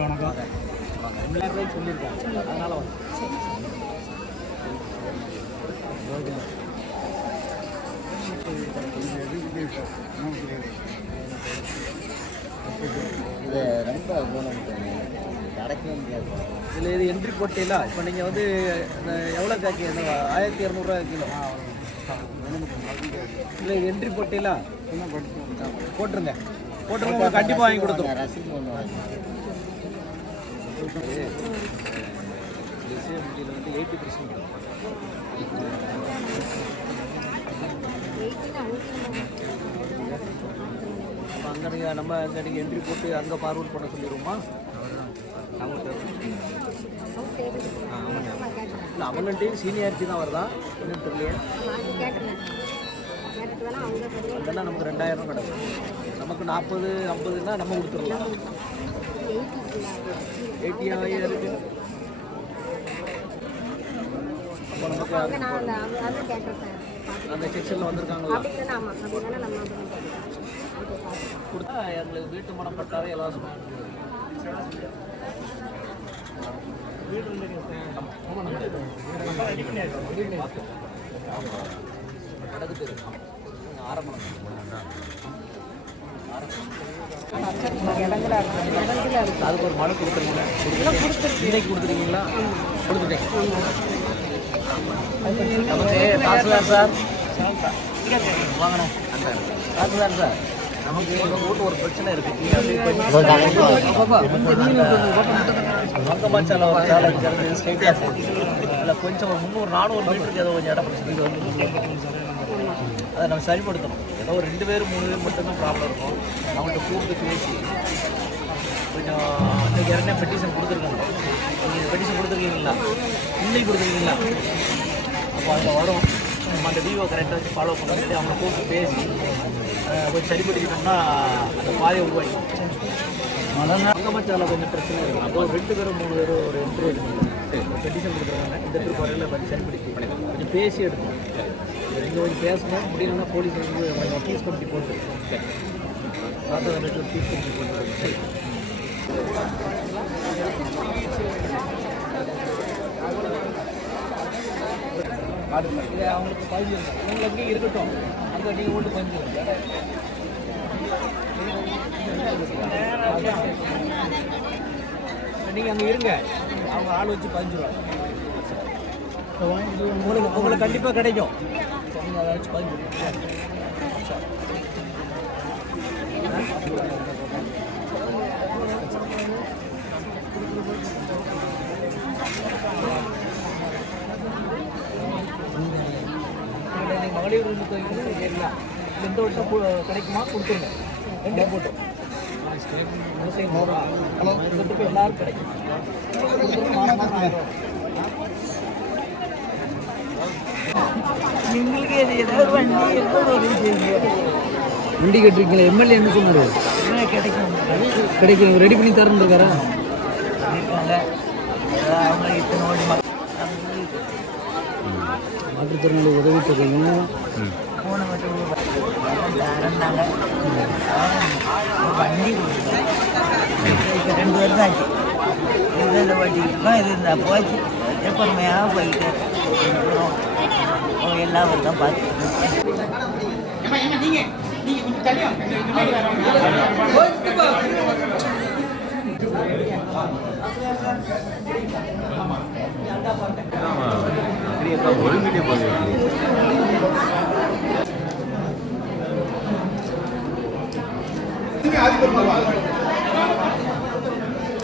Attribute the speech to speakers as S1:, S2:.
S1: வணக்கம். சொல்லியிருக்கேன் அதனால வந்து
S2: இது ரொம்ப கிடைக்கவே முடியாது
S1: இதில் இது என்ட்ரி போட்டீங்களா? இப்போ நீங்கள் வந்து இந்த எவ்வளோ காக்கி ஆயிரத்தி இரநூறுவா கிலோ இல்லை என்ட்ரி போட்டீங்களா? போட்டுருங்க. போட்டுருங்க கண்டிப்பாக வாங்கி கொடுத்துரும். எஸ்ஏஎம்டியில் வந்து எயிட்டி பர்சன்ட் அப்போ அங்கே நீங்கள் நம்ம அங்கே நீங்கள் என்ட்ரி போட்டு அங்கே ஃபார்வர்ட் பண்ண சொல்லிடுவோமா இல்லை அவங்கள்ட்டையும் சீனியாரிட்டி தான். வருதா என்னன்னு தெரியலையே. அதெல்லாம் நமக்கு ரெண்டாயிரம் கிடக்கும். நமக்கு நாற்பது ஐம்பதுன்னா நம்ம கொடுத்துடலாம். எயிட்டி ஆயிரம் அந்த- செக்ஷனில் வந்திருக்காங்களா கொடுத்தா எங்களுக்கு வீட்டு மனம் பட்டாவே இலவசமாக அதுக்கு ஆரம்பம் அதுக்கு ஒரு மனு கொடுத்துருங்களா இன்னைக்கு கொடுத்துருக்கீங்களா? கொடுத்துட்டேன். நமக்கு தாசில்தார் சார். தாசில்தார் சார் நமக்கு எங்கள் வீட்டு ஒரு பிரச்சனை இருக்கு. பங்கமாச்சால ஒரு சாலை இருக்கிறது ஸ்டேட் அதில் கொஞ்சம் ஒரு முந்நூறு நானூறு மீட்டருக்கு ஏதோ கொஞ்சம் இடம் பிரச்சனை வந்து அதை நம்ம சரிப்படுத்தணும். ஏதோ ஒரு ரெண்டு பேர் மூணு பேர் மட்டும்தான் ப்ராப்ளம் இருக்கும். அவங்கள்ட்ட கூப்பிட்டு பேசி கொஞ்சம் இன்னைக்கு யாருமே பெட்டிஷன் கொடுத்துருக்காங்க நீங்கள் பெட்டிஷன் கொடுத்துருக்கீங்களா? இன்னைக்கு கொடுத்துருக்கீங்களா? அப்போ அதில் வரும். நம்ம அந்த விவோ கரெக்டாக வச்சு ஃபாலோ பண்ணி சொல்லி அவங்க கூப்பிட்டு பேசி கொஞ்சம் சரிப்படுத்திட்டோம்னா அந்த பாதையை உருவாக்கி அங்கமச்சால கொஞ்சம் பிரச்சனை இருக்கும். அப்போ ஒரு ரெண்டு பேரும் மூணு பேரும் ஒரு இன்டர்வியூ பெட்டிஷன் கொடுத்துருக்காங்க. இந்த ட்ரிப் வரையில் கொஞ்சம் சரிப்படுத்தி கொஞ்சம் பேசி எடுக்கணும் நீங்கள் கொஞ்சம் பேசணும் முடியலன்னா போலீஸ் வந்து கொஞ்சம் ஃபீஸ் கமிட்டி போட்டு பார்த்தா வந்துட்டு ஃபீஸ் கமிட்டி போட்டு இது அவங்களுக்கு பதிவு உங்களுக்கு எப்படி இருக்கட்டும். அங்கே நீங்கள் மட்டும் பதிவு நீங்கள் அங்கே இருங்க. அவங்க ஆள் வச்சு பதிஞ்சிருவாங்க. உங்களுக்கு உங்களுக்கு கண்டிப்பாக கிடைக்கும். மகளிர் உரிமை தொகைக்கு சரிங்களா எந்த வருஷம் கிடைக்குமா. கொடுத்துருங்க ரெண்டே போட்டு ஹலோ. இந்த ட்ரிப் எல்லாரும் கிடைக்கும்
S3: எங்களுக்கு இது ஏதாவது வண்டி ஏதாவது ஒரு செய்யுங்க
S1: வண்டி கட்டிருக்கீங்களா? எம்எல்ஏ என்ன சொன்னாரு?
S3: கிடைக்கும்
S1: கிடைக்கும் ரெடி பண்ணி
S3: மக்கள்
S1: மாற்றுத்திறனாளி உதவி
S3: தரேன்னாங்க. வண்டி ரெண்டு வருஷம் ஆச்சு. இது இந்த வண்டி. இது போச்சு. எப்பொறுமையாக போயிட்டு. எல்லாம் வருதான் பார்த்து
S2: ஒரு மீடியம்